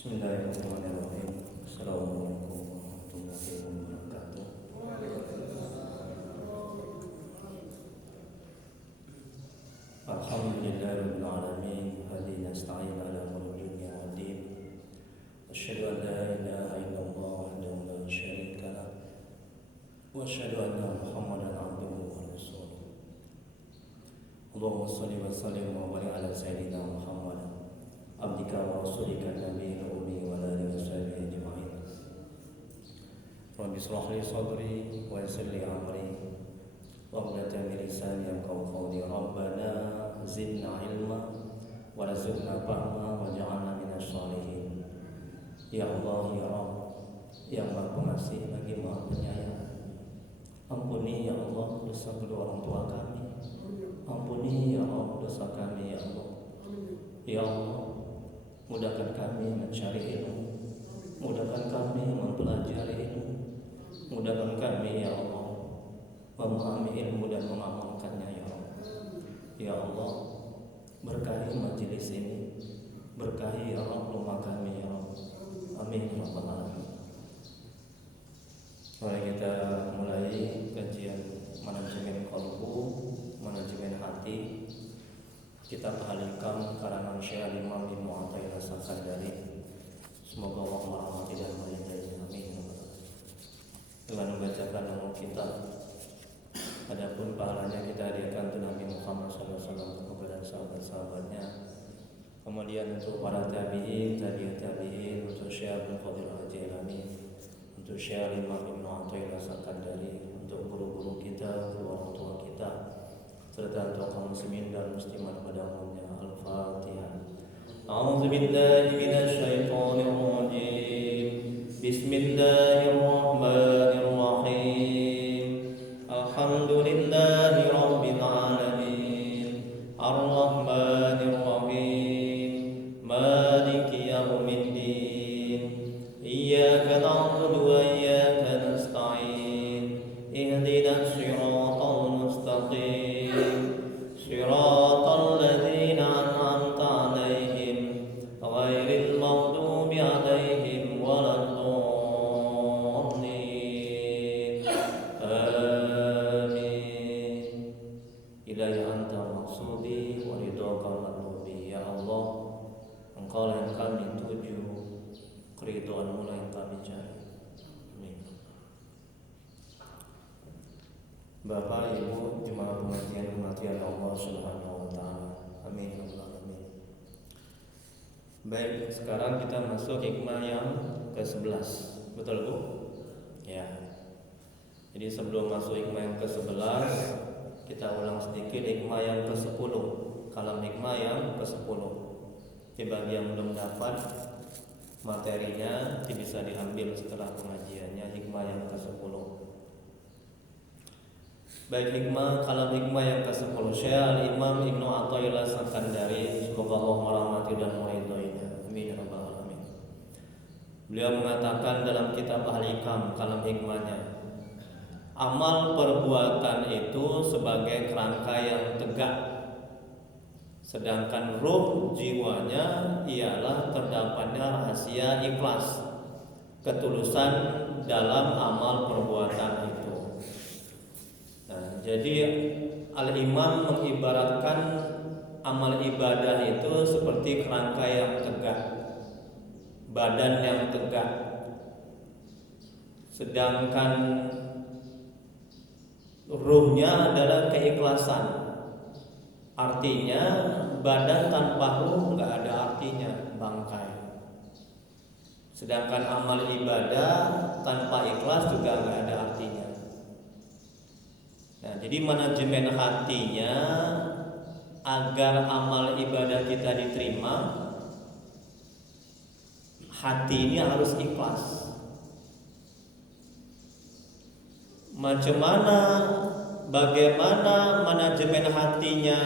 Bismillahirrahmanirrahim. Assalamualaikum warahmatullahi wabarakatuh. Alhamdulillahirabbil alamin. Hadi nasta'in ala umuri dunya waddin. Asyhadu an la ilaha illallah wahdahu la syarika lah. Wa asyhadu anna Muhammadan abduhu wa rasuluh. Allahumma shalli wa sallim wa barik ala sayyidina Muhammad abdika wa rasulika nabiyil ummi wa ala alihi washabihi ajma'in. Rabbi shrah li sadri wa yassir li amri wahlul min lisani yafqahu qawli. Rabbana zidna ilma warzuqna fahma waj'alna minasy shalihin. Ya Allah ya Rabb, yang Maha Pengasih lagi Maha Penyayang, ampuni ya Allah dosa kedua orang tua kami. Ampuni ya Allah dosa kami ya Allah. Ya Allah, mudahkan kami mencari ilmu, mudahkan kami mempelajari ilmu, mudahkan kami ya Allah memahami ilmu dan mengamalkannya ya Allah. Ya Allah, berkahi majelis ini, berkahi ya Allah rumah kami ya Allah. Amin ya rabbal alamin. Mari kita mulai kajian manajemen qalbu, manajemen hati, kitab Al-Hikam karangan Syekh Imam Ibnu Athaillah As-Sakandari. Semoga Allah merahmati dan meridainya. Amin. Dengan membacakan nama kitab, adapun pahalanya kita hadiahkan untuk Nabi Muhammad SAW kepada sahabat-sahabatnya. Kemudian untuk para tabi'in, tabi'in, untuk Syekh Abdul Qadir Al-Jailani, untuk Syekh Imam Ibnu Athaillah As-Sakandari, untuk guru-guru kita, orang tua kita, serta untuk kaum muslimin dan muslimat pada umumnya. Al-Fatihah. A'udzu billahi minasy syaithanir rajim. Bismillahirrahmanirrahim. Alhamdulillahi rabbil alamin. Ar-Rahmanir Rahim. Maliki yaumiddin. Iyyaka na'budu wa iyyaka nasta'in. Ihdinas siratal mustaqim. Siratal ladzina an'amta 'alaihim ghairil maghdubi 'alaihim waladdallin. Amin. Ilaahi anta maqsudi wa ridhaka matlubi. Ya Allah, Engkau yang kami tuju, keridhaan-Mu yang kami cari. Amin. Bapak, Ibu, jemaah pengajian Allah Subhanahu wa taala. Amin ya rabbal alamin. Baik, sekarang kita masuk hikmah yang ke-11. Betul, Bu? Ya. Jadi sebelum masuk hikmah yang ke-11, kita ulang sedikit hikmah yang ke-10. Kalam hikmah yang ke-10. Bagi yang belum dapat materinya, bisa diambil setelah pengajiannya, hikmah yang ke-10. Baik, hikmah kalam hikmah yang ke-10 Syekh Al-Imam Ibnu Athaillah As-Sakandari, semoga Allah merahmati dan meridhoinya. Amin ya rabbal alamin. Beliau mengatakan dalam kitab Al-Hikam kalam hikmahnya, amal perbuatan itu sebagai kerangka yang tegak, sedangkan ruh jiwanya ialah terdapatnya rahasia ikhlas, ketulusan dalam amal perbuatan itu. Jadi Al-Imam mengibaratkan amal ibadah itu seperti kerangka yang tegak, badan yang tegak, sedangkan ruhnya adalah keikhlasan. Artinya badan tanpa ruh nggak ada artinya, bangkai. Sedangkan amal ibadah tanpa ikhlas juga nggak ada artinya. Nah, jadi manajemen hatinya agar amal ibadah kita diterima, hati ini harus ikhlas. Bagaimana manajemen hatinya,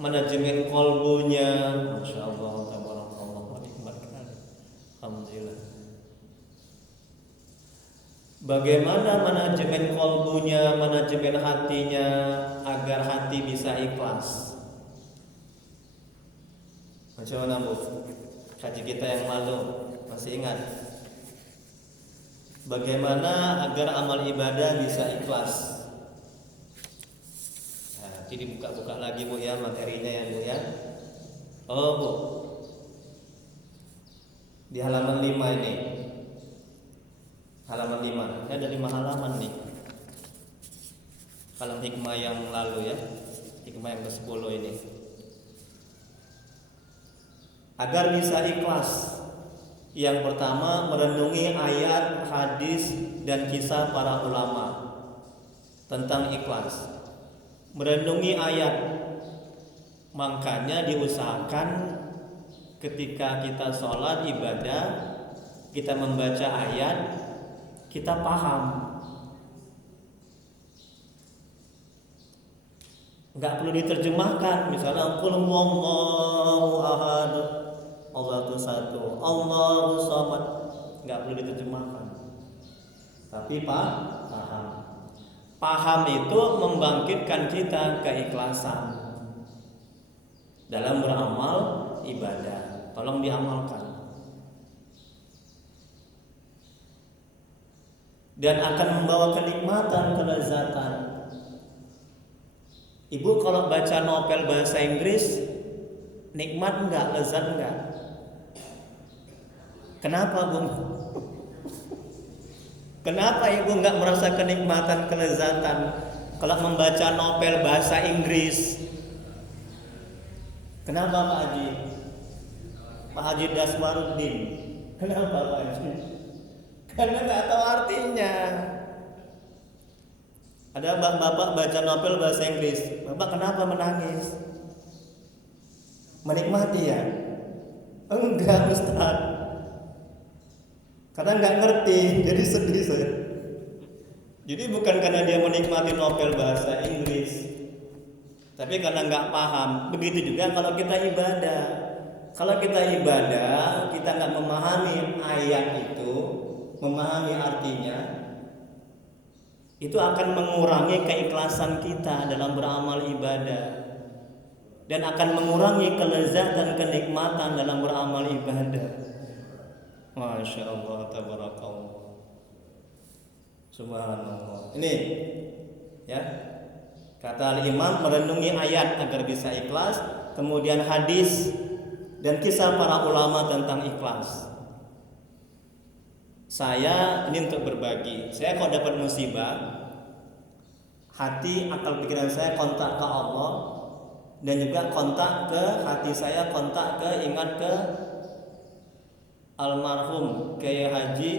manajemen qalbunya? Masya Allah, tabarakallah, nikmat sekali. Alhamdulillah. Bagaimana manajemen qalbunya, manajemen hatinya agar hati bisa ikhlas? Macam mana, Bu? Haji kita yang lalu, masih ingat? Bagaimana agar amal ibadah bisa ikhlas? Nah, jadi buka-buka lagi Bu ya materinya ya Bu ya. Oh Bu, di halaman 5 ini. Halaman 5. Ini ada 5 halaman nih. Kalam hikmah yang lalu ya. Hikmah yang ke-10 ini. Agar bisa ikhlas, yang pertama merenungi ayat, hadis, dan kisah para ulama tentang ikhlas. Merenungi ayat, makanya diusahakan ketika kita sholat ibadah, kita membaca ayat, kita paham. Nggak perlu diterjemahkan. Misalnya qul huwallahu ahad, Allahu satu, Allahu samad, nggak perlu diterjemahkan. Tapi paham. Paham itu membangkitkan kita keikhlasan dalam beramal ibadah. Tolong diamalkan. Dan akan membawa kenikmatan, kelezatan. Ibu kalau baca novel bahasa Inggris, nikmat enggak, lezat enggak? Kenapa Bu? Kenapa Ibu enggak merasa kenikmatan, kelezatan kalau membaca novel bahasa Inggris? Kenapa Pak Haji? Pak Haji Dasmaruddin. Kenapa Pak Haji? Karena enggak tahu artinya. Ada bapak baca novel bahasa Inggris, bapak kenapa menangis? Menikmati ya? Enggak Ustaz, karena nggak ngerti, jadi sedih saya. Jadi bukan karena dia menikmati novel bahasa Inggris, tapi karena nggak paham. Begitu juga kalau kita ibadah. Kalau kita ibadah, kita nggak memahami ayat itu, memahami artinya, itu akan mengurangi keikhlasan kita dalam beramal ibadah dan akan mengurangi kelezatan dan kenikmatan dalam beramal ibadah. Masya Allah, tabarakallah, subhanallah. Ini ya, kata al-imam, merenungi ayat agar bisa ikhlas, kemudian hadis dan kisah para ulama tentang ikhlas. Saya ini untuk berbagi. Saya kalau dapat musibah, hati, akal pikiran saya kontak ke Allah, dan juga kontak ke hati saya, kontak ke, ingat ke almarhum Kiai Haji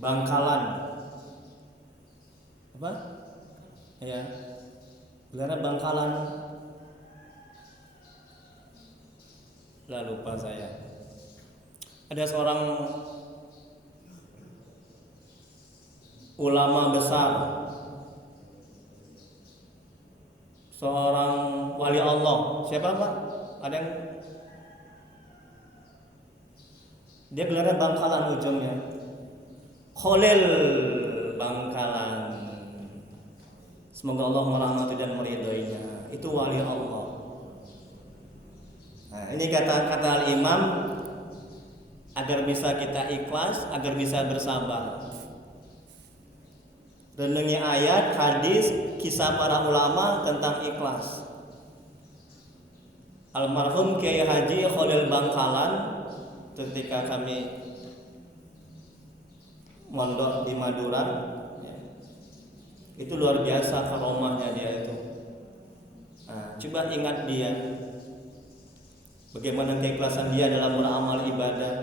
Bangkalan. Apa? Ya, gelarnya Bangkalan. Lah lupa saya. Ada seorang ulama besar, seorang wali Allah. Siapa Pak? Ada yang dia gelarnya Bangkalan ujungnya. Khalil Bangkalan. Semoga Allah merahmati dan meridhoinya. Itu wali Allah. Nah, ini kata-kata al-imam, agar bisa kita ikhlas, agar bisa bersabar. Renungi ayat, hadis, kisah para ulama tentang ikhlas. Almarhum Kiai Haji Khalil Bangkalan, ketika kami mondok di Madura, ya, itu luar biasa karomahnya dia itu. Nah, coba ingat dia, bagaimana keikhlasan dia dalam beramal ibadah,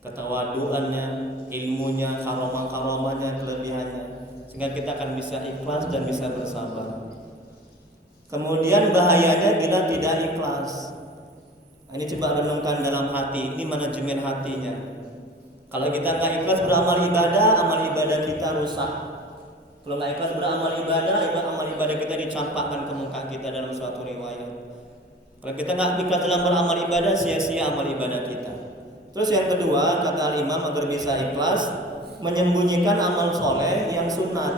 ketawaduannya, ilmunya, karomah-karomahnya, kelebihannya, sehingga kita akan bisa ikhlas dan bisa bersabar. Kemudian bahayanya bila tidak ikhlas. Nah, ini coba renungkan dalam hati, ini manajemen hatinya. Kalau kita nggak ikhlas beramal ibadah, amal ibadah kita rusak. Kalau nggak ikhlas beramal ibadah, amal ibadah kita dicampakkan ke muka kita dalam suatu riwayat. Kalau kita nggak ikhlas dalam beramal ibadah, sia-sia amal ibadah kita. Terus yang kedua, kata al-imam, agar bisa ikhlas, menyembunyikan amal soleh yang sunat,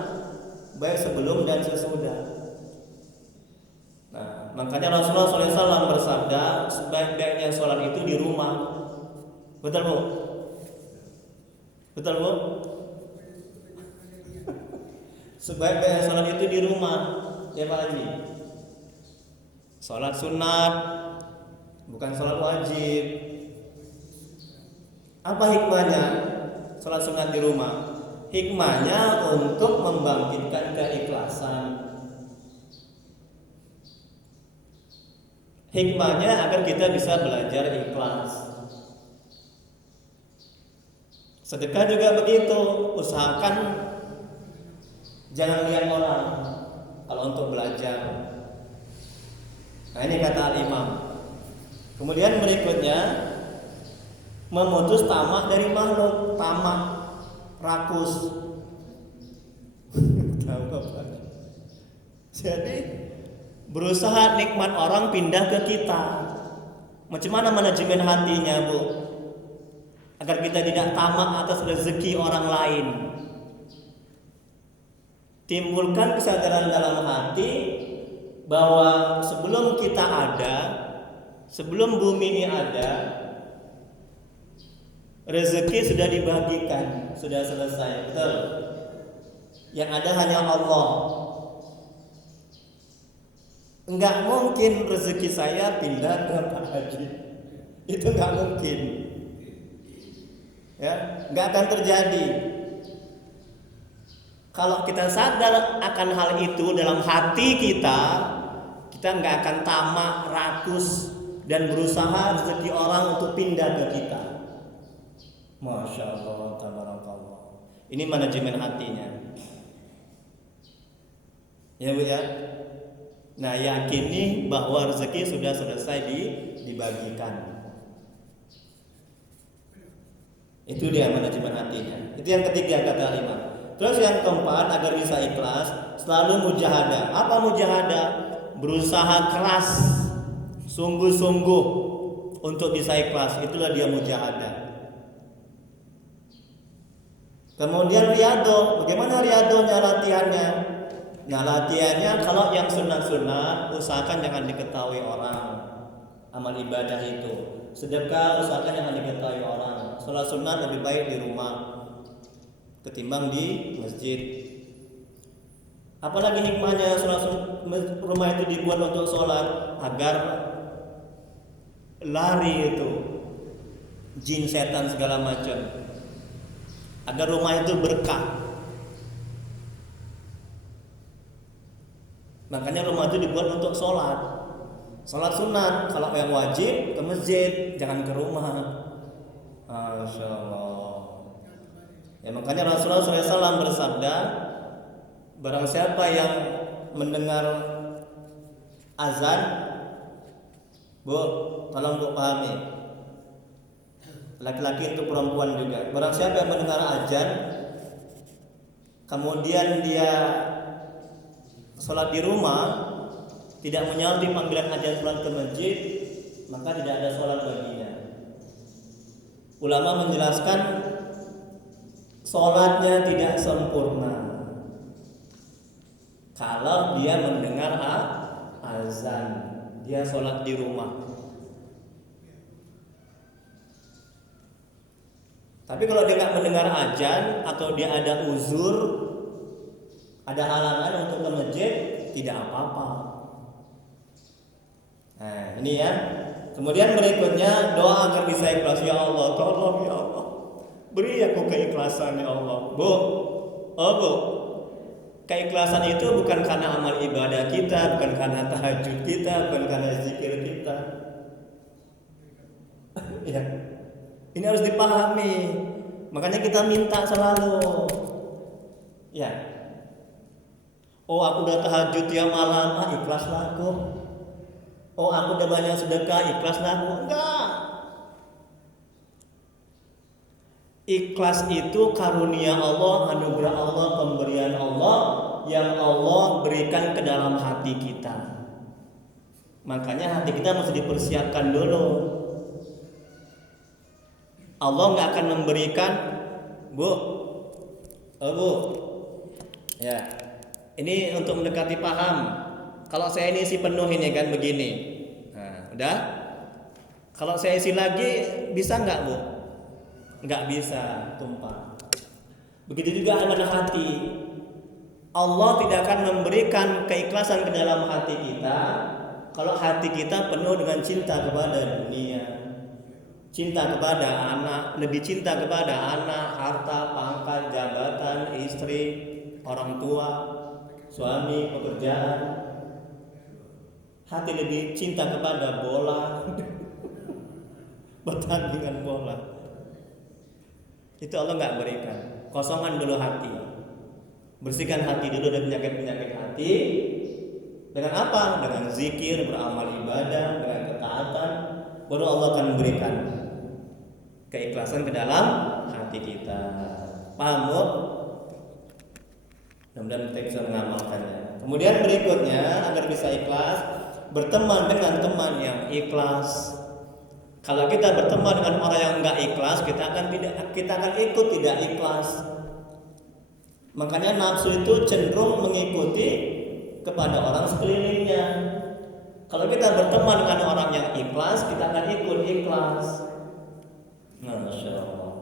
baik sebelum dan sesudah. Nah, makanya Rasulullah SAW bersabda, sebaik-baiknya sholat itu di rumah. Betul bu? Betul bu? Sebaik-baiknya sholat itu di rumah. Ya Pak Haji. Sholat sunat, bukan sholat wajib. Apa hikmahnya sholat sunat di rumah? Hikmahnya untuk membangkitkan keikhlasan. Hikmahnya agar kita bisa belajar ikhlas. Sedekah juga begitu. Usahakan jangan lihat orang kalau untuk belajar. Nah ini kata al-imam. Kemudian berikutnya, memutus tamak dari makhluk. Tamak, rakus. Jadi berusaha nikmat orang pindah ke kita. Macam mana manajemen hatinya bu, agar kita tidak tamak atas rezeki orang lain. Timbulkan kesadaran dalam hati bahwa sebelum kita ada, sebelum bumi ini ada, rezeki sudah dibagikan, sudah selesai, betul. Yang ada hanya Allah. Enggak mungkin rezeki saya pindah ke Pak Haji. Itu enggak mungkin. Ya, enggak akan terjadi. Kalau kita sadar akan hal itu dalam hati kita enggak akan tamak, rakus dan berusaha rezeki orang untuk pindah ke kita. Masya Allah, tabarakallah. Ini manajemen hatinya. Ya bu ya. Nah yakini bahwa rezeki sudah selesai dibagikan. Itu dia manajemen hatinya. Itu yang ketiga kata lima. Terus yang keempat, agar bisa ikhlas, selalu mujahadah. Apa mujahadah? Berusaha keras, sungguh-sungguh untuk bisa ikhlas. Itulah dia mujahadah. Kemudian riyadhah. Bagaimana riyadhahnya latihannya? Nah latihannya kalau yang sunat-sunat usahakan jangan diketahui orang. Amal ibadah itu. Sedekah usahakan jangan diketahui orang. Sholat sunat lebih baik di rumah ketimbang di masjid. Apalagi hikmahnya sholat rumah itu dibuat untuk sholat, agar lari itu jin, setan segala macam. Agar rumah itu berkah. Makanya rumah itu dibuat untuk sholat. Sholat sunat, kalau yang wajib ke masjid, jangan ke rumah. Masya Allah. Ya makanya Rasulullah SAW bersabda, barang siapa yang mendengar azan, bu, tolong bu pahami, laki-laki itu perempuan juga. Barang siapa yang mendengar azan, kemudian dia sholat di rumah, tidak menyauti panggilan azan sholat ke masjid, maka tidak ada sholat baginya. Ulama menjelaskan sholatnya tidak sempurna kalau dia mendengar azan, dia sholat di rumah. Tapi kalau dia nggak mendengar azan atau dia ada uzur, ada halangan untuk ke masjid, tidak apa-apa. Nah ini ya. Kemudian berikutnya doa agar bisa ikhlas. Ya Allah, tolong ya Allah, beri aku keikhlasan ya Allah. Bu, keikhlasan itu bukan karena amal ibadah kita, bukan karena tahajud kita, bukan karena zikir kita. Ya, ini harus dipahami. Makanya kita minta selalu. Ya. Oh aku udah tahajud tiap malam, ikhlaslah aku. Oh aku udah banyak sedekah, ikhlaslah aku. Enggak. Ikhlas itu karunia Allah, anugerah Allah, pemberian Allah yang Allah berikan ke dalam hati kita. Makanya hati kita mesti dipersiapkan dulu. Allah nggak akan memberikan, bu, ya. Ini untuk mendekati paham. Kalau saya ini isi penuh ini kan begini. Nah, udah. Kalau saya isi lagi bisa nggak Bu? Nggak bisa, tumpah. Begitu juga dengan hati. Allah tidak akan memberikan keikhlasan ke dalam hati kita kalau hati kita penuh dengan cinta kepada dunia, cinta kepada anak, lebih cinta kepada anak, harta, pangkat, jabatan, istri, orang tua, suami, pekerjaan. Hati lebih cinta kepada bola, pertandingan bola. Itu Allah nggak berikan. Kosongan dulu hati. Bersihkan hati dulu dari penyakit-penyakit hati. Dengan apa? Dengan zikir, beramal ibadah, dengan ketaatan. Baru Allah akan memberikan keikhlasan ke dalam hati kita. Paham Bu? Mudah-mudahan kita bisa mengamalkannya. Kemudian berikutnya, agar bisa ikhlas, berteman dengan teman yang ikhlas. Kalau kita berteman dengan orang yang enggak ikhlas, kita akan ikut tidak ikhlas. Makanya nafsu itu cenderung mengikuti kepada orang sekelilingnya. Kalau kita berteman dengan orang yang ikhlas, kita akan ikut ikhlas. Masya Allah.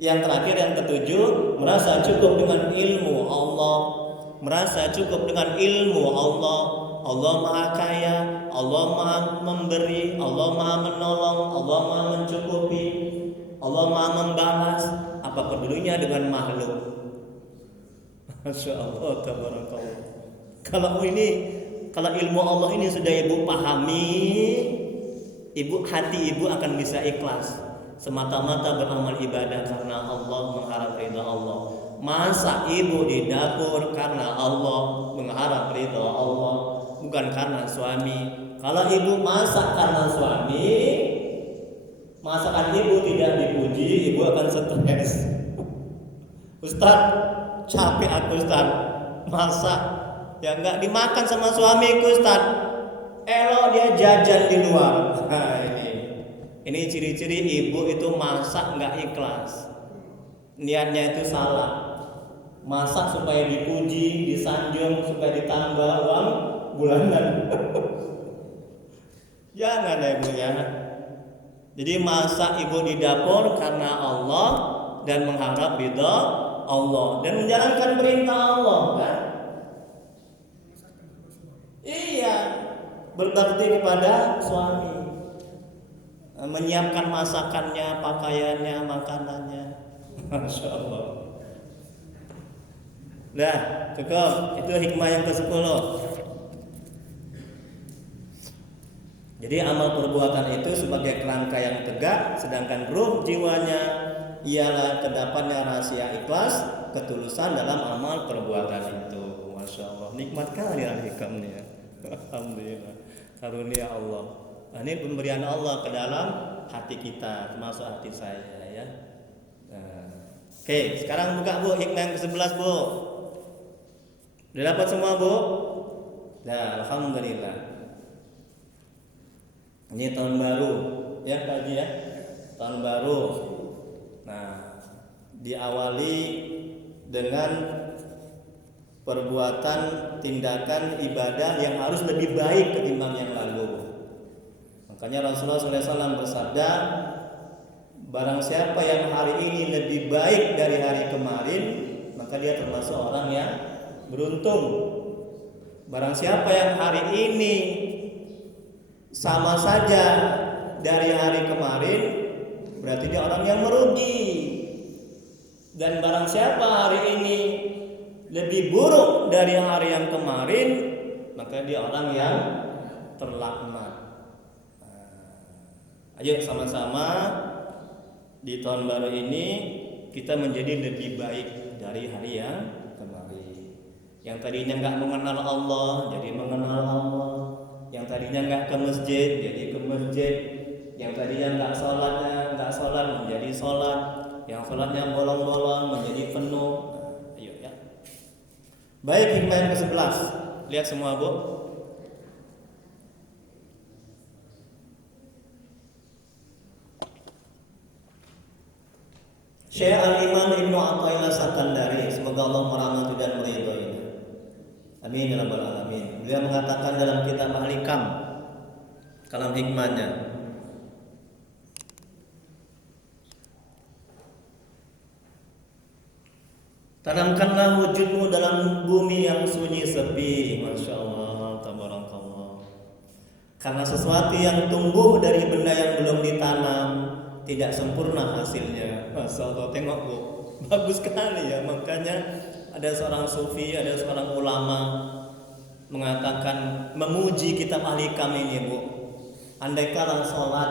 Yang terakhir, yang ketujuh, merasa cukup dengan ilmu Allah. Merasa cukup dengan ilmu Allah. Allah Maha Kaya, Allah Maha Memberi, Allah Maha Menolong, Allah Maha Mencukupi, Allah Maha Membalas. Apa pedulinya dengan makhluk? Masya Allah, tabarakallah. Kalau ilmu Allah ini sudah ibu pahami, hati ibu akan bisa ikhlas. Semata-mata beramal ibadah karena Allah, mengharap ridha Allah. Masa ibu di dapur karena Allah, mengharap ridha Allah, bukan karena suami. Kalau ibu masak karena suami, masakan ibu tidak dipuji, ibu akan stres. Ustaz, capek aku Ustaz, masak ya nggak dimakan sama suamiku Ustaz. Elok dia jajan di luar. Nah, ini ciri-ciri ibu itu masak nggak ikhlas. Niatnya itu salah. Masak supaya dipuji, disanjung, supaya ditambah uang bulanan. Jangan ya ibu ya. Jadi masak ibu di dapur karena Allah dan mengharap ridha Allah dan menjalankan perintah Allah kan? Iya, berbakti kepada suami, menyiapkan masakannya, pakaiannya, makanannya. Masya Allah. Dah, cukup. Itu hikmah yang ke-10. Jadi amal perbuatan itu sebagai kerangka yang tegak, sedangkan ruh jiwanya ialah terdapannya rahasia ikhlas, ketulusan dalam amal perbuatan itu. Masya Allah, nikmat kali al-hikamnya. Alhamdulillah, karunia Allah. Nah, ini pemberian Allah ke dalam hati kita, termasuk hati saya ya. Nah. Oke, sekarang buka Bu hikmah yang ke-11 Bu. Udah dapat semua Bu? Nah, alhamdulillah. Ini tahun baru ya Pak Haji ya. Tahun baru. Nah, diawali dengan perbuatan tindakan ibadah yang harus lebih baik ketimbang yang lalu. Makanya Rasulullah SAW bersabda, barang siapa yang hari ini lebih baik dari hari kemarin, maka dia termasuk orang yang beruntung. Barang siapa yang hari ini sama saja dari hari kemarin, berarti dia orang yang merugi. Dan barang siapa hari ini lebih buruk dari hari yang kemarin, maka dia orang yang terlaknat. Ayo sama-sama di tahun baru ini kita menjadi lebih baik dari hari yang kemarin. Yang tadinya nggak mengenal Allah jadi mengenal Allah. Yang tadinya nggak ke masjid jadi ke masjid. Yang tadinya nggak sholat menjadi sholat. Yang sholatnya bolong-bolong menjadi penuh. Ayo ya. Baik, hikmah yang ke-11. Lihat semua Bu. Syekh Al-Imam Ibnu Athaillah Sakandari, semoga Allah merahmati dan meridhoinya. Amin ya rabbal alamin. Beliau mengatakan dalam kitab Al-Hikam, kalam hikmahnya, tanamkanlah wujudmu dalam bumi yang sunyi sepi. Masya Allah, tabarakallah. Karena sesuatu yang tumbuh dari benda yang belum ditanam tidak sempurna hasilnya. Masya Allah, tengok Bu, bagus sekali ya. Makanya ada seorang sufi, ada seorang ulama mengatakan, memuji kitab Al-Hikam ini Bu. Andai kala sholat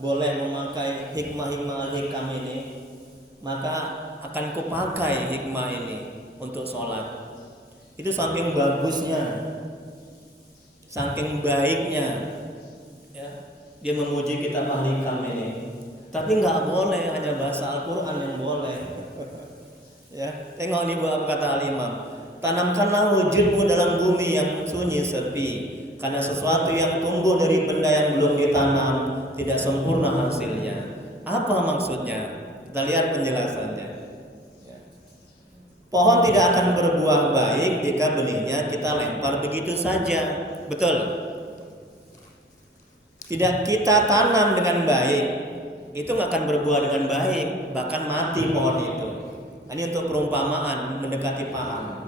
boleh memakai hikmah-hikmah Al-Hikam ini, maka akan kupakai hikmah ini untuk sholat. Itu saking bagusnya, saking baiknya ya, dia memuji kitab Al-Hikam ini. Tapi nggak boleh hanya bahasa Al-Quran yang boleh. Ya, tengok nih Bu, apa kata Al-Imam, tanamkanlah wujudmu dalam bumi yang sunyi sepi, karena sesuatu yang tumbuh dari benda yang belum ditanam tidak sempurna hasilnya. Apa maksudnya? Kita lihat penjelasannya. Pohon tidak akan berbuah baik jika benihnya kita lempar begitu saja. Betul? Tidak kita tanam dengan baik, itu nggak akan berbuah dengan baik, bahkan mati pohon itu. Ini untuk perumpamaan, mendekati paham.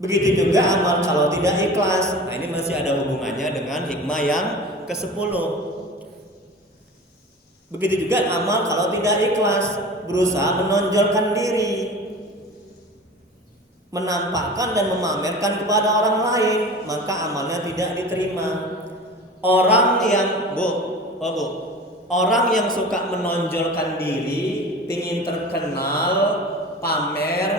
Begitu juga amal kalau tidak ikhlas. Nah, ini masih ada hubungannya dengan hikmah yang ke-10. Begitu juga amal kalau tidak ikhlas, berusaha menonjolkan diri, menampakkan dan memamerkan kepada orang lain, maka amalnya tidak diterima. Orang yang orang yang suka menonjolkan diri, pingin terkenal, pamer,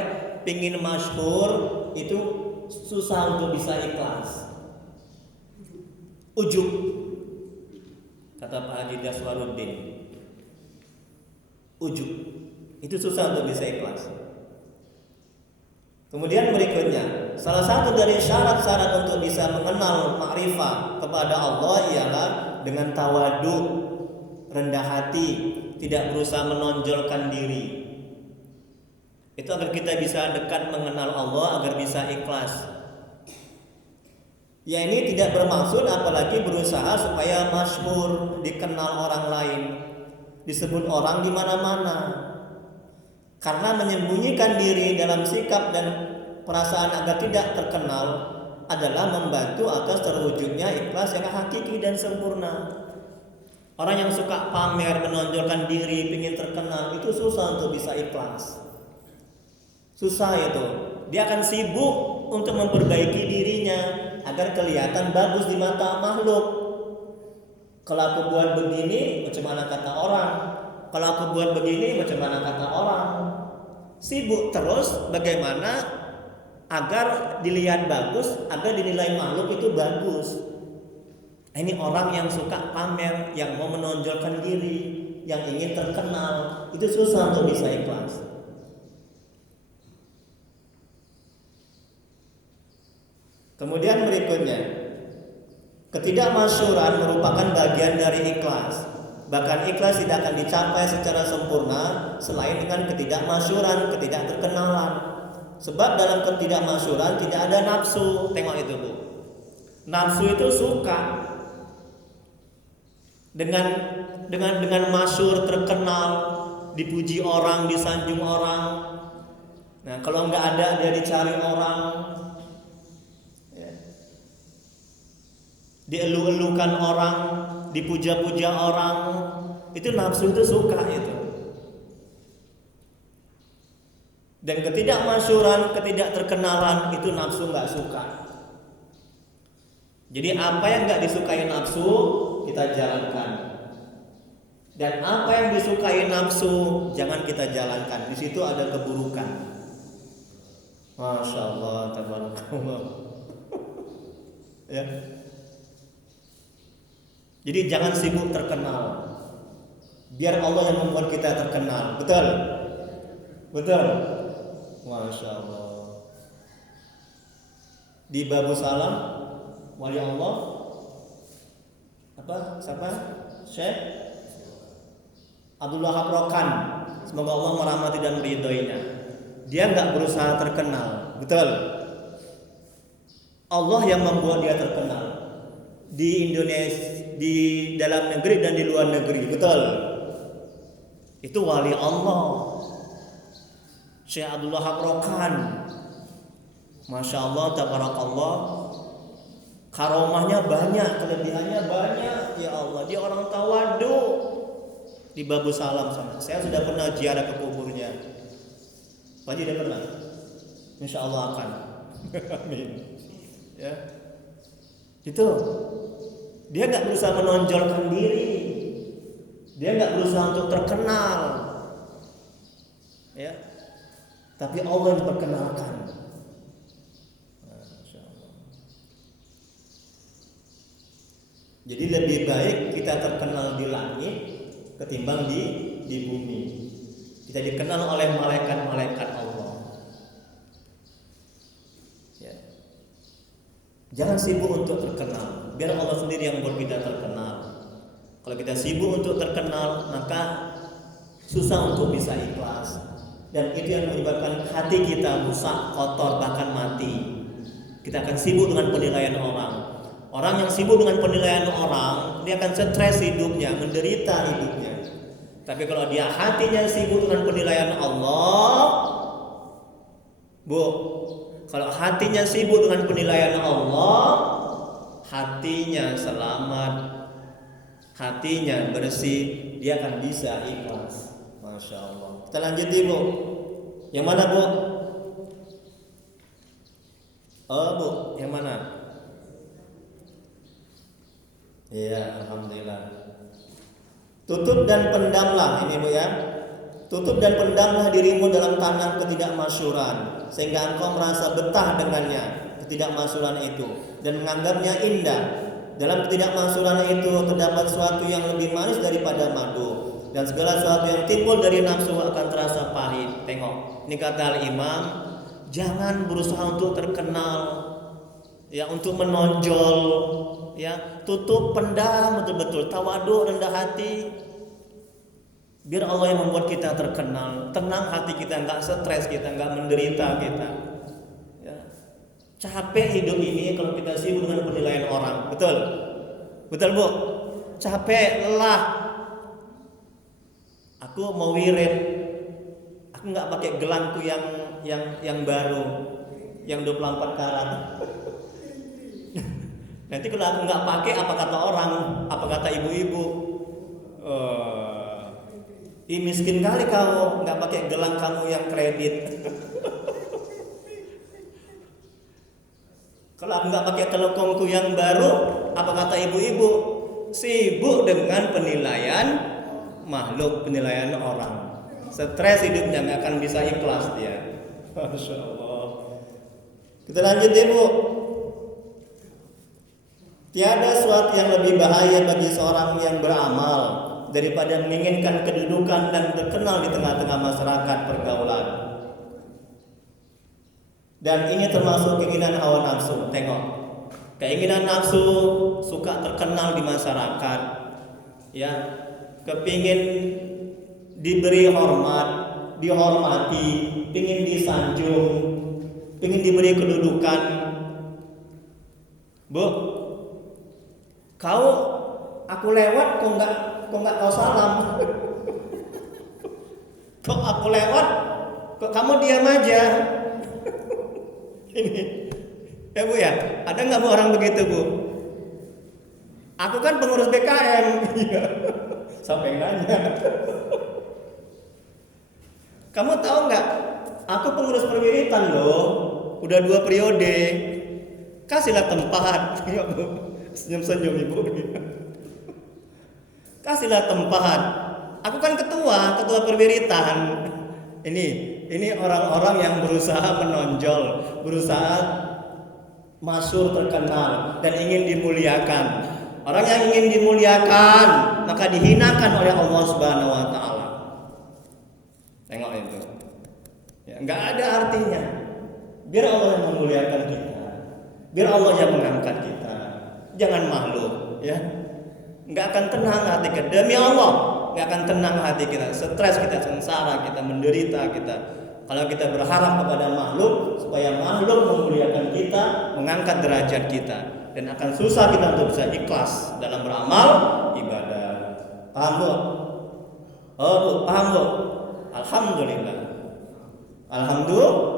pingin masyhur, itu susah untuk bisa ikhlas. Ujub, kata Pak Haji Daswaruddin, ujub itu susah untuk bisa ikhlas. Kemudian berikutnya, salah satu dari syarat-syarat untuk bisa mengenal ma'rifah kepada Allah ialah dengan tawadu, rendah hati, tidak berusaha menonjolkan diri. Itu agar kita bisa dekat mengenal Allah, agar bisa ikhlas. Ya, ini tidak bermaksud apalagi berusaha supaya masyhur, dikenal orang lain, disebut orang di mana-mana. Karena menyembunyikan diri dalam sikap dan perasaan agar tidak terkenal adalah membantu atas terwujudnya ikhlas yang hakiki dan sempurna. Orang yang suka pamer, menonjolkan diri, ingin terkenal, itu susah untuk bisa ikhlas. Susah itu. Dia akan sibuk untuk memperbaiki dirinya agar kelihatan bagus di mata makhluk. Kalau aku buat begini, macam mana kata orang? Kalau aku buat begini, macam mana kata orang? Sibuk terus bagaimana agar dilihat bagus, agar dinilai makhluk itu bagus. Ini orang yang suka pamer, yang mau menonjolkan diri, yang ingin terkenal, itu susah untuk bisa ikhlas. Kemudian berikutnya, ketidakmasyhuran merupakan bagian dari ikhlas. Bahkan ikhlas tidak akan dicapai secara sempurna selain dengan ketidakmasyhuran, ketidakterkenalan. Sebab dalam ketidakmasyhuran tidak ada nafsu. Tengok itu Bu. Nafsu itu suka dengan masyhur, terkenal, dipuji orang, disanjung orang. Nah, kalau nggak ada dia dicari orang, ya. Dielu-elukan orang, dipuja-puja orang, itu nafsu itu suka itu. Dan ketidakmasyhuran, ketidakterkenalan itu nafsu nggak suka. Jadi apa yang nggak disukai nafsu kita jalankan, dan apa yang disukai nafsu jangan kita jalankan. Di situ ada keburukan. Masya Allah, tabarakallah. Ya. Jadi jangan sibuk terkenal. Biar Allah yang membuat kita terkenal. Betul? Betul? Masya Allah. Di Babu Salam, wali Allah, siapa? Syekh Abdul Wahab Rokan. Semoga Allah merahmati dan meridhoinya. Dia nggak berusaha terkenal. Betul? Allah yang membuat dia terkenal di Indonesia, di dalam negeri dan di luar negeri. Betul. Itu wali Allah. Syekh Abdullah Habrokan, Masya Allah, tabarakallah, karomahnya banyak, kelebihannya banyak. Ya Allah, dia orang tawadu di Babu Salam sana. Saya sudah pernah ziarah ke kuburnya. Pak Haji udah pernah? Insya Allah akan. Amin. Ya, itu. Dia nggak berusaha menonjolkan diri. Dia nggak berusaha untuk terkenal. Ya. Tapi Allah yang diperkenalkan. Jadi lebih baik kita terkenal di langit ketimbang di bumi. Kita dikenal oleh malaikat-malaikat Allah. Ya. Jangan sibuk untuk terkenal. Biar Allah sendiri yang membuat kita terkenal. Kalau kita sibuk untuk terkenal, maka susah untuk bisa ikhlas. Dan itu yang menyebabkan hati kita rusak, kotor, bahkan mati. Kita akan sibuk dengan penilaian orang. Orang yang sibuk dengan penilaian orang, dia akan stres hidupnya, menderita hidupnya. Tapi kalau dia hatinya sibuk dengan penilaian Allah, Bu, kalau hatinya sibuk dengan penilaian Allah, hatinya selamat, hatinya bersih, dia akan bisa ikhlas. Masya Allah. Kita lanjut Bu. Yang mana Bu? Oh Bu, yang mana? Iya, alhamdulillah. Tutup dan pendamlah ini Bu ya. Tutup dan pendamlah dirimu dalam tanah ketidakmasyhuran, sehingga engkau merasa betah dengannya, ketidakmasyhuran itu, dan menganggapnya indah. Dalam ketidakmasyhuran itu terdapat sesuatu yang lebih manis daripada madu, dan segala sesuatu yang timbul dari nafsu akan terasa pahit. Tengok, ini kata Al-Imam, jangan berusaha untuk terkenal, ya, untuk menonjol, ya. Tutup, pendam betul-betul, tawadu, rendah hati. Biar Allah yang membuat kita terkenal. Tenang hati kita, nggak stres kita, nggak menderita kita. Ya. Capek hidup ini kalau kita sibuk dengan penilaian orang. Betul? Betul Bu? Capek, lelah. Aku mau wirid, aku nggak pakai gelangku yang baru, yang 24 karat. Nanti kalau aku nggak pakai, apa kata orang, apa kata ibu-ibu? Miskin kali kamu nggak pakai gelang kamu yang kredit. Kalau aku nggak pakai telekongku yang baru, apa kata ibu-ibu? Sibuk dengan penilaian makhluk, penilaian orang. Stres hidupnya, nggak akan bisa ikhlas dia. Masya Allah. Kita lanjut ya Bu. Tiada sesuatu yang lebih bahaya bagi seorang yang beramal daripada menginginkan kedudukan dan terkenal di tengah-tengah masyarakat pergaulan. Dan ini termasuk keinginan hawa nafsu. Tengok, keinginan nafsu suka terkenal di masyarakat, ya, kepingin diberi hormat, dihormati, pingin disanjung, pingin diberi kedudukan. Bu, aku lewat kok nggak kau salam. Kok aku lewat kok kamu diam aja. Ini ya Bu ya, ada nggak Bu orang begitu Bu? Aku kan pengurus BKM. Sampai nanya. Kamu tahu nggak? Aku pengurus perwiritan loh, udah 2 periode. Kasihlah tempat, ya Bu. Senyum-senyum Ibu. Kasihlah tempat. Aku kan ketua perwiritan. Ini orang-orang yang berusaha menonjol, berusaha masyhur, terkenal, dan ingin dimuliakan. Orang yang ingin dimuliakan maka dihinakan oleh Allah Subhanahu wa taala. Tengok itu. Ya, enggak ada artinya. Biar Allah yang memuliakan kita. Biar Allah yang mengangkat kita. Jangan makhluk, ya. Enggak akan tenang hati kita demi Allah. Enggak akan tenang hati kita. Stres kita, sengsara kita, menderita kita. Kalau kita berharap kepada makhluk supaya makhluk memuliakan kita, mengangkat derajat kita, dan akan susah kita untuk bisa ikhlas dalam beramal ibadah. Paham bu? Oh bu, paham bu? Alhamdulillah. Alhamdulillah.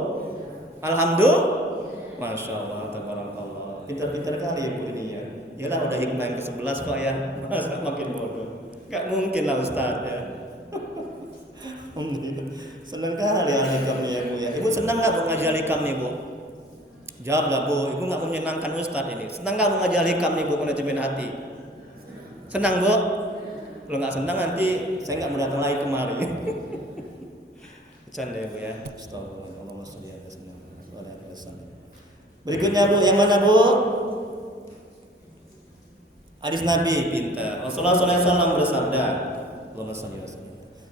Masya Allah, tabarakallah. Pintar-pintar kali ibu ini ya. Yalah udah hikmah yang ke-11 kok ya. Masa makin bodoh? Gak mungkin lah Ustaz ya. Senang kali alikam ya bu ya. Ibu senang nggak bu ngaji alikam nih bu? Jawablah bu. Ibu nggak menyenangkan Ustaz ini. Senang nggak bu ngaji alikam nih bu, manajemen hati? Senang bu? Kalau nggak senang nanti saya nggak mau datang lagi kemari. Bercanda ya bu ya. Astagfirullah. Berikutnya bu, yang mana bu? Hadis Nabi pintar. Rasulullah SAW bersabda,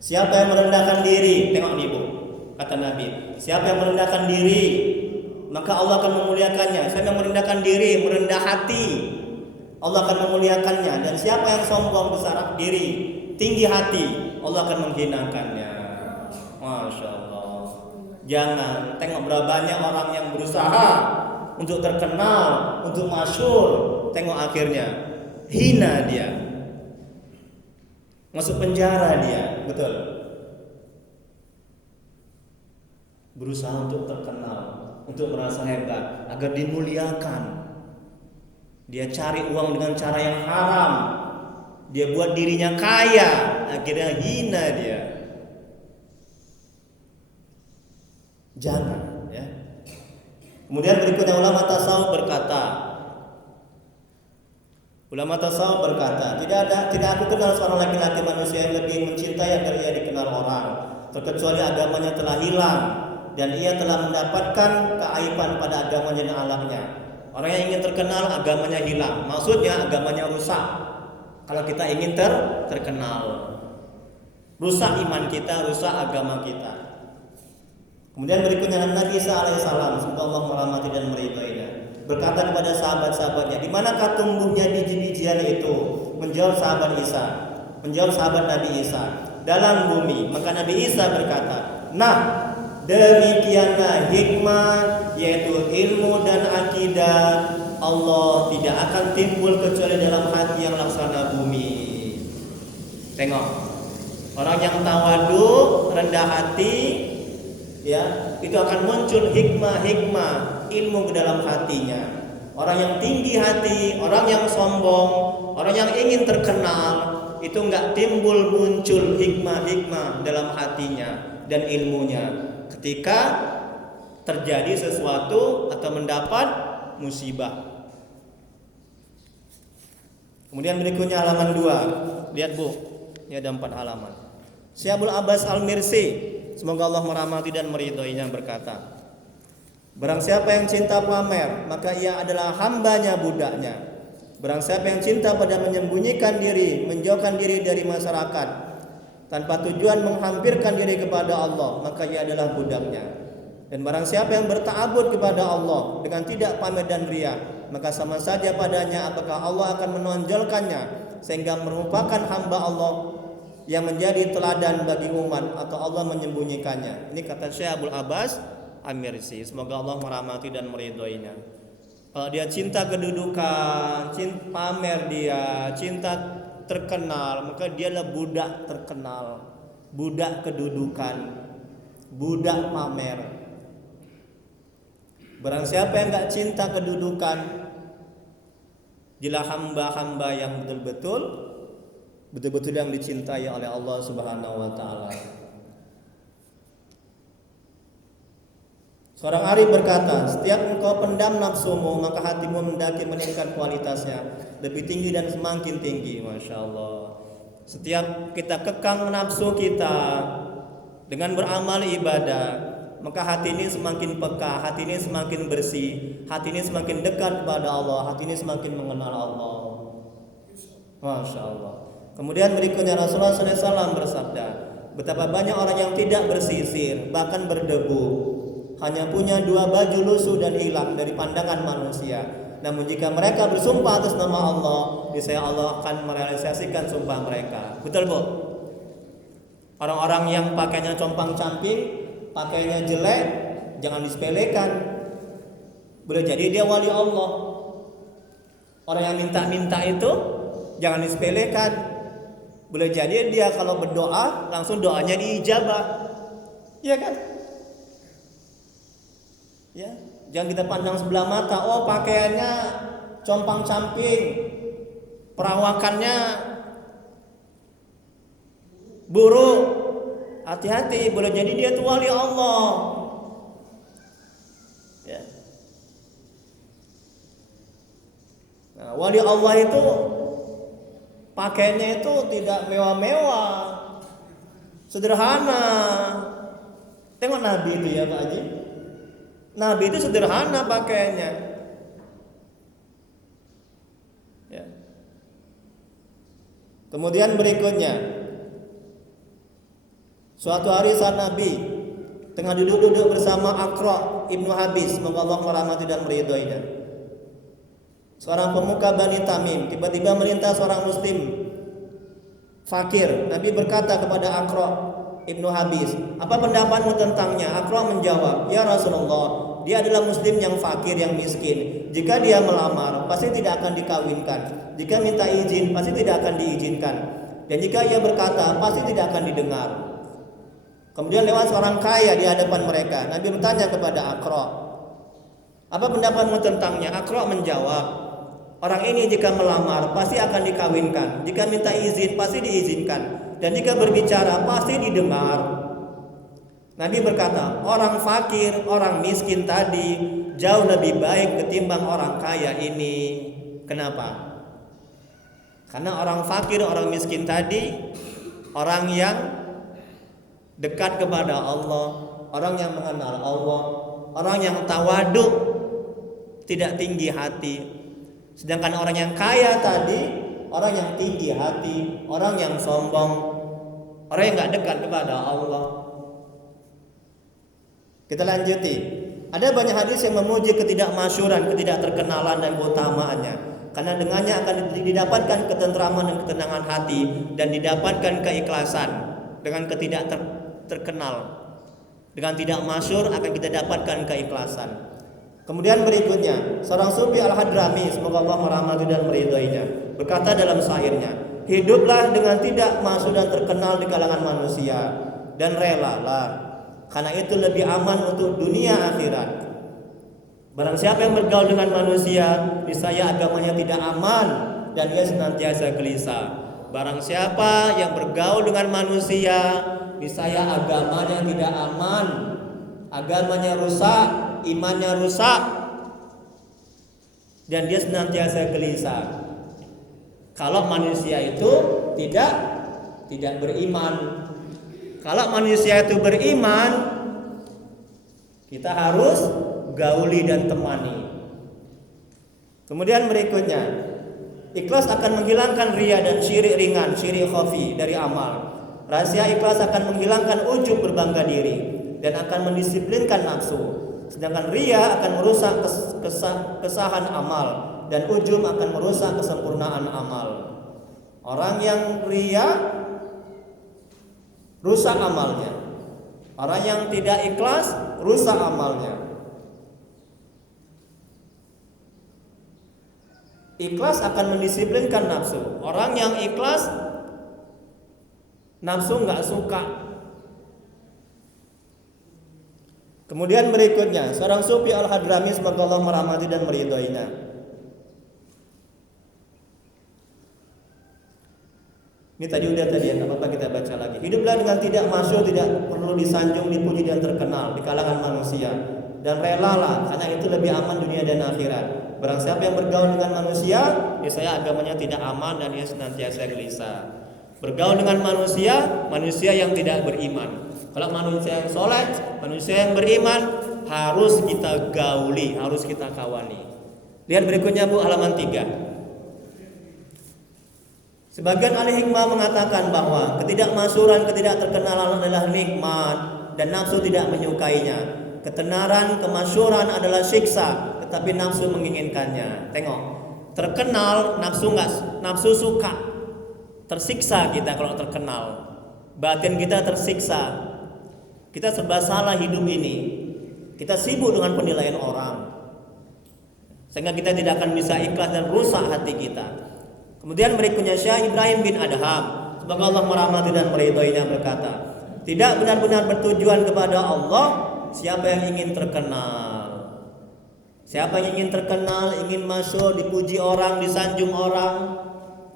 siapa yang merendahkan diri, tengok nih bu, kata Nabi, siapa yang merendahkan diri, maka Allah akan memuliakannya. Siapa yang merendahkan diri, merendah hati, Allah akan memuliakannya. Dan siapa yang sombong, besar diri, tinggi hati, Allah akan menghinakannya. Masya Allah. Jangan tengok berapa banyak orang yang berusaha untuk terkenal, untuk masyhur, tengok akhirnya hina dia, masuk penjara dia, betul. Berusaha untuk terkenal, untuk merasa hebat, agar dimuliakan. Dia cari uang dengan cara yang haram, dia buat dirinya kaya, akhirnya hina dia. Jangan ya. Kemudian berikutnya ulama tasawuf berkata, tidak aku kenal seorang laki-laki manusia yang lebih mencintai agar ia dikenal orang, terkecuali agamanya telah hilang dan ia telah mendapatkan keaiban pada agamanya dan akhlaknya. Orang yang ingin terkenal agamanya hilang, maksudnya agamanya rusak. Kalau kita ingin terkenal, rusak iman kita, rusak agama kita. Kemudian berikutnya Nabi Isa alaihissalam, semoga Allah merahmati dan meridainya, berkata kepada sahabat-sahabatnya, di manakah tumbuhnya biji-bijian itu? Menjawab sahabat Nabi Isa, dalam bumi. Maka Nabi Isa berkata, nah demikianlah hikmah, yaitu ilmu dan akidah Allah tidak akan timbul kecuali dalam hati yang laksana bumi. Tengok, orang yang tawadu, rendah hati, ya, itu akan muncul hikmah ilmu ke dalam hatinya. Orang yang tinggi hati, orang yang sombong, orang yang ingin terkenal, itu enggak timbul muncul hikmah dalam hatinya dan ilmunya ketika terjadi sesuatu atau mendapat musibah. Kemudian berikutnya halaman 2. Lihat bu, ini ada 4 halaman. Syekh Abdul Abbas Al-Mirsi, semoga Allah merahmati dan meridhoinya, berkata, barang siapa yang cinta pamer, maka ia adalah hambanya budaknya. Barang siapa yang cinta pada menyembunyikan diri, menjauhkan diri dari masyarakat, tanpa tujuan menghampirkan diri kepada Allah, maka ia adalah budaknya. Dan barang siapa yang berta'abud kepada Allah dengan tidak pamer dan riya, maka sama saja padanya apakah Allah akan menonjolkannya sehingga merupakan hamba Allah yang menjadi teladan bagi umat, atau Allah menyembunyikannya. Ini kata Syekh Abdul Abbas Al-Mirsi, semoga Allah merahmati dan meridhoinya. Kalau dia cinta kedudukan, cinta pamer, dia cinta terkenal, maka dialah budak terkenal, budak kedudukan, budak pamer. Barang siapa yang enggak cinta kedudukan, dialah hamba-hamba yang betul-betul yang dicintai oleh Allah Subhanahu wa taala. Seorang arif berkata, setiap engkau pendam nafsumu, maka hatimu mendaki meningkat kualitasnya lebih tinggi dan semakin tinggi. Masya Allah. Setiap kita kekang nafsu kita dengan beramal ibadah, maka hati ini semakin peka, hati ini semakin bersih, hati ini semakin dekat kepada Allah, hati ini semakin mengenal Allah. Masya Allah. Kemudian berikutnya Rasulullah SAW bersabda, betapa banyak orang yang tidak bersisir, bahkan berdebu, hanya punya 2 baju lusuh dan hilang dari pandangan manusia. Namun jika mereka bersumpah atas nama Allah, niscaya Allah akan merealisasikan sumpah mereka. Betul bu? Orang-orang yang pakainya compang-camping, pakaiannya jelek, jangan disepelekan. Boleh jadi dia wali Allah. Orang yang minta-minta itu jangan disepelekan. Boleh jadi dia kalau berdoa langsung doanya diijabah. Iya kan? Ya, jangan kita pandang sebelah mata. Oh, pakaiannya compang-camping, perawakannya buruk. Hati-hati, boleh jadi dia tuh wali Allah. Ya. Nah, wali Allah itu pakaiannya itu tidak mewah-mewah, sederhana. Tengok Nabi itu ya Pak Haji. Nabi itu sederhana pakaiannya. Ya. Kemudian berikutnya, suatu hari saat Nabi tengah duduk-duduk bersama Aqra ibnu Habis, semoga Allah merahmati dan meridhoinya, seorang pemuka Bani Tamim, tiba-tiba melintas seorang muslim fakir. Nabi berkata kepada Aqra ibnu Habis, apa pendapatmu tentangnya? Aqra menjawab, ya Rasulullah, dia adalah muslim yang fakir, yang miskin. Jika dia melamar, pasti tidak akan dikawinkan. Jika minta izin, pasti tidak akan diizinkan. Dan jika ia berkata, pasti tidak akan didengar. Kemudian lewat seorang kaya di hadapan mereka. Nabi bertanya kepada Aqra, apa pendapatmu tentangnya? Aqra menjawab, orang ini jika melamar pasti akan dikawinkan. Jika minta izin pasti diizinkan. Dan jika berbicara pasti didengar. Nabi berkata, orang fakir, orang miskin tadi jauh lebih baik ketimbang orang kaya ini. Kenapa? Karena orang fakir, orang miskin tadi orang yang dekat kepada Allah, orang yang mengenal Allah, orang yang tawaduk, tidak tinggi hati. Sedangkan orang yang kaya tadi orang yang tinggi hati, orang yang sombong, orang yang gak dekat kepada Allah. Kita lanjuti. Ada banyak hadis yang memuji ketidakmasyhuran, ketidakterkenalan dan keutamaannya. Karena dengannya akan didapatkan ketentraman dan ketenangan hati, dan didapatkan keikhlasan. Dengan terkenal, dengan tidak masyhur akan kita dapatkan keikhlasan. Kemudian berikutnya, seorang sufi Al-Hadrami, semoga Allah merahmati dan meridhoinya, berkata dalam syairnya, hiduplah dengan tidak masyhur dan terkenal di kalangan manusia, dan relalah, karena itu lebih aman untuk dunia akhirat. Barang siapa yang bergaul dengan manusia, niscaya agamanya tidak aman dan ia senantiasa gelisah. Barang siapa yang bergaul dengan manusia, niscaya agamanya tidak aman, agamanya rusak, imannya rusak, dan dia senantiasa gelisah. Kalau manusia itu tidak beriman. Kalau manusia itu beriman, kita harus gauli dan temani. Kemudian berikutnya, ikhlas akan menghilangkan riya dan syirik ringan, syirik khafi dari amal. Rahasia ikhlas akan menghilangkan ujub berbangga diri dan akan mendisiplinkan nafsu. Sedangkan riya akan merusak kesahan amal dan ujub akan merusak kesempurnaan amal. Orang yang riya rusak amalnya. Orang yang tidak ikhlas rusak amalnya. Ikhlas akan mendisiplinkan nafsu. Orang yang ikhlas, nafsu nggak suka. Kemudian berikutnya, seorang sufi Al-Hadrami, semoga Allah merahmati dan meridhoinya, ini tadi udah ya, apa-apa kita baca lagi. Hiduplah dengan tidak masyhur, tidak perlu disanjung, dipuji dan terkenal di kalangan manusia, dan relalah, karena itu lebih aman dunia dan akhirat. Barang siapa yang bergaul dengan manusia, niscaya agamanya tidak aman dan ia senantiasa gelisah. Bergaul dengan manusia, manusia yang tidak beriman. Kalau manusia yang soleh, manusia yang beriman, harus kita gauli, harus kita kawani. Lihat berikutnya Bu, halaman 3. Sebagian ahli hikmah mengatakan bahwa ketidakmasyhuran, ketidakterkenalan adalah nikmat dan nafsu tidak menyukainya. Ketenaran, kemasyhuran adalah siksa, tetapi nafsu menginginkannya. Tengok, terkenal nafsu suka. Tersiksa kita kalau terkenal. Batin kita tersiksa. Kita serba salah hidup ini. Kita sibuk dengan penilaian orang, sehingga kita tidak akan bisa ikhlas dan rusak hati kita. Kemudian berikutnya Syekh Ibrahim bin Adham, semoga Allah merahmati dan meridhoinya, berkata, tidak benar-benar bertujuan kepada Allah siapa yang ingin terkenal. Siapa yang ingin terkenal, ingin masuk, dipuji orang, disanjung orang,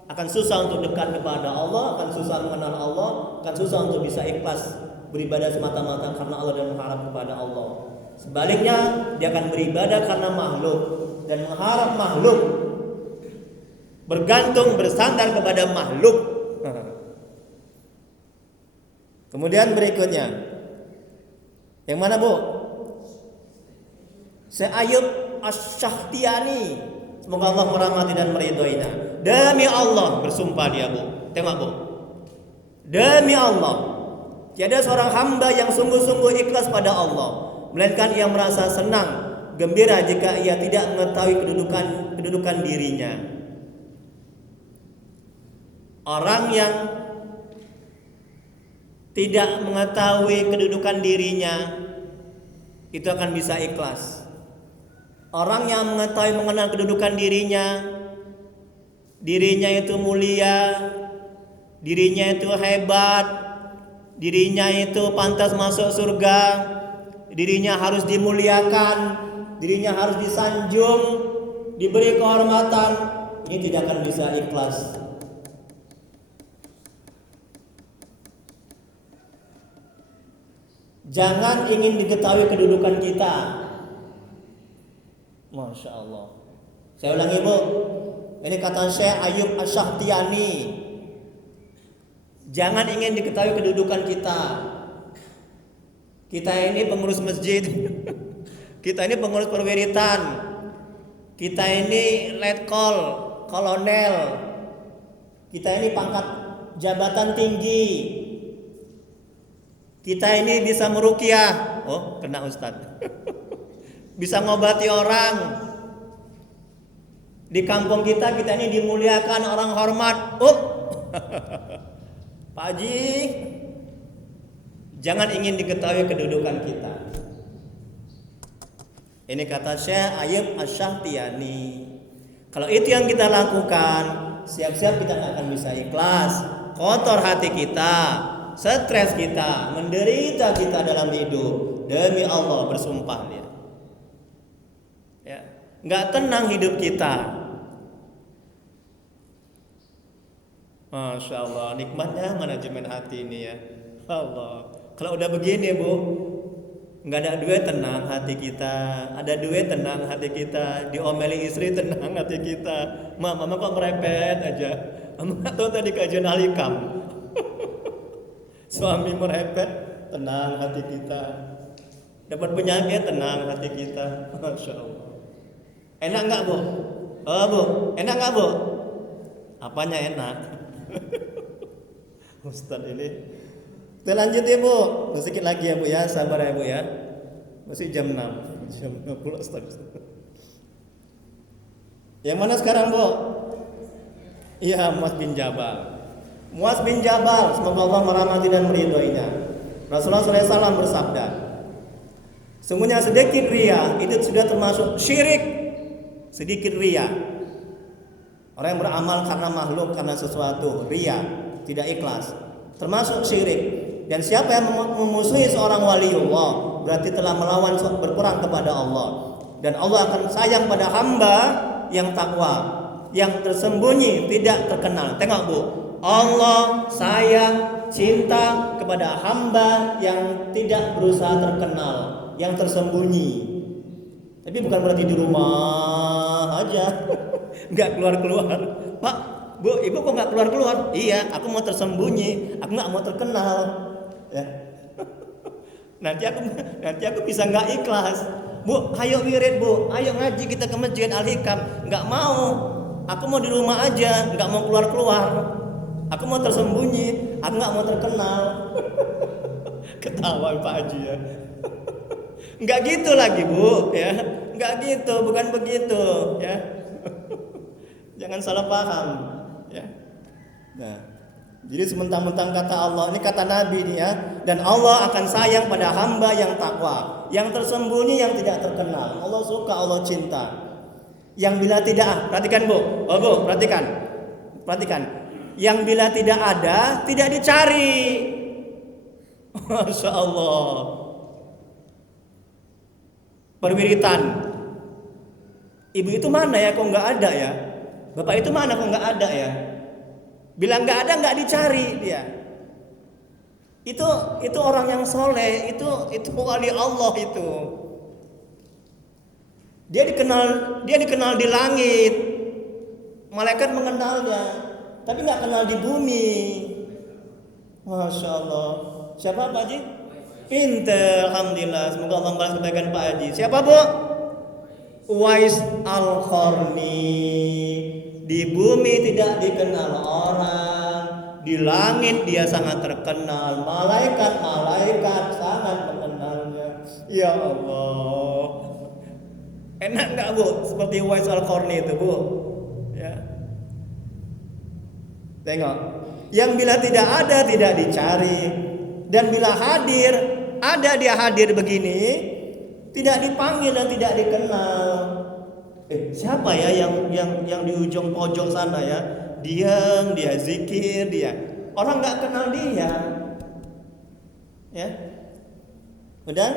akan susah untuk dekat kepada Allah, akan susah mengenal Allah, akan susah untuk bisa ikhlas beribadah semata-mata karena Allah dan mengharap kepada Allah. Sebaliknya, dia akan beribadah karena makhluk dan mengharap makhluk, bergantung, bersandar kepada makhluk. Kemudian berikutnya, yang mana Bu? Syekh Ayub Asy-Syakhtiani, semoga Allah merahmati dan meridhoinya. Demi Allah, bersumpah dia Bu. Tengok Bu. Demi Allah, tiada seorang hamba yang sungguh-sungguh ikhlas pada Allah, melainkan ia merasa senang, gembira jika ia tidak mengetahui kedudukan dirinya. Orang yang tidak mengetahui kedudukan dirinya itu akan bisa ikhlas. Orang yang mengetahui mengenal kedudukan dirinya itu mulia, dirinya itu hebat, dirinya itu pantas masuk surga, dirinya harus dimuliakan, dirinya harus disanjung, diberi kehormatan, ini tidak akan bisa ikhlas. Jangan ingin diketahui kedudukan kita. Masya Allah. Saya ulangi Bu, ini kata Syekh Ayub Asy-Syakhtiani. Jangan ingin diketahui kedudukan kita. Kita ini pengurus masjid, kita ini pengurus perwiritan, kita ini letkol, kolonel, kita ini pangkat jabatan tinggi, kita ini bisa meruqyah. Oh, kena Ustadz. Bisa ngobati orang. Di kampung kita ini dimuliakan, orang hormat. Oh, Pak Haji, jangan ingin diketahui kedudukan kita. Ini kata Syekh Ayub Asy-Syakhtiani. Kalau itu yang kita lakukan, siap-siap kita nggak akan bisa ikhlas. Kotor hati kita, stres kita, menderita kita dalam hidup. Demi Allah, bersumpah dia. Ya, nggak tenang hidup kita. Masya Allah, nikmatnya manajemen hati ini ya. Allah, kalau udah begini Bu, nggak ada duit tenang hati kita, ada duit tenang hati kita, diomeli istri tenang hati kita. Mama kok merepet aja. Mama tahu tadi kajian Al-Hikam. Suami merepet, tenang hati kita. Dapat penyakit, tenang hati kita. Masya Allah. Enak nggak Bu? Oh Bu, enak nggak Bu? Apanya enak? Ustaz ini. Kita lanjut ya Bu, sedikit lagi ya Bu ya, sabar ya Bu ya. Masih jam 6. Jam 6 Ustaz. Yang mana sekarang Bu? Iya, Muaz bin Jabal. Muaz bin Jabal, semoga Allah merahmati dan meridhoinya. Rasulullah SAW bersabda, sungguhnya sedikit riya itu sudah termasuk syirik. Sedikit riya. Orang yang beramal karena makhluk, karena sesuatu, riya, tidak ikhlas, termasuk syirik. Dan siapa yang memusuhi seorang waliullah berarti telah melawan, berperang kepada Allah. Dan Allah akan sayang pada hamba yang takwa, yang tersembunyi, tidak terkenal. Tengok Bu, Allah sayang, cinta kepada hamba yang tidak berusaha terkenal, yang tersembunyi. Tapi bukan berarti di rumah aja, nggak keluar-keluar. Pak, Bu, Ibu kok nggak keluar-keluar? Iya, aku mau tersembunyi, aku nggak mau terkenal. Ya. Nanti aku bisa nggak ikhlas. Bu, ayo wirid Bu, ayo ngaji kita ke masjid Al-Hikam. Nggak mau, aku mau di rumah aja, nggak mau keluar-keluar. Aku mau tersembunyi, aku nggak mau terkenal. Ketawa Pak Haji ya. Nggak gitu lagi Bu, ya. Nggak gitu, bukan begitu, ya. Jangan salah paham, ya. Nah, Jadi sementang-mentang kata Allah, ini kata Nabi nih ya, dan Allah akan sayang pada hamba yang takwa, yang tersembunyi, yang tidak terkenal. Allah suka, Allah cinta. Yang bila tidak, perhatikan Bu, oh Bu, perhatikan. Yang bila tidak ada, tidak dicari. Masya Allah. Perwiritan. Ibu itu mana ya, kok nggak ada ya? Bapak itu mana, kok nggak ada ya? Bilang nggak ada, nggak dicari dia. Itu orang yang soleh, itu wali Allah itu. Dia dikenal di langit, malaikat mengenalnya, tapi nggak kenal di bumi. Masya Allah. Siapa Pak Haji? Pinter, alhamdulillah. Semoga Allah membalas kebaikan Pak Haji. Siapa Bu? Uwais Al-Qarni. Di bumi tidak dikenal orang, di langit dia sangat terkenal. Malaikat sangat mengenalnya. Ya Allah. Enak nggak Bu? Seperti Uwais Al-Qarni itu Bu. Ya. Tengok. Yang bila tidak ada tidak dicari, dan bila hadir, ada dia hadir begini, tidak dipanggil dan tidak dikenal. Siapa ya yang di ujung pojok sana ya? Diam, dia zikir, dia. Orang nggak kenal dia. Ya. Udah?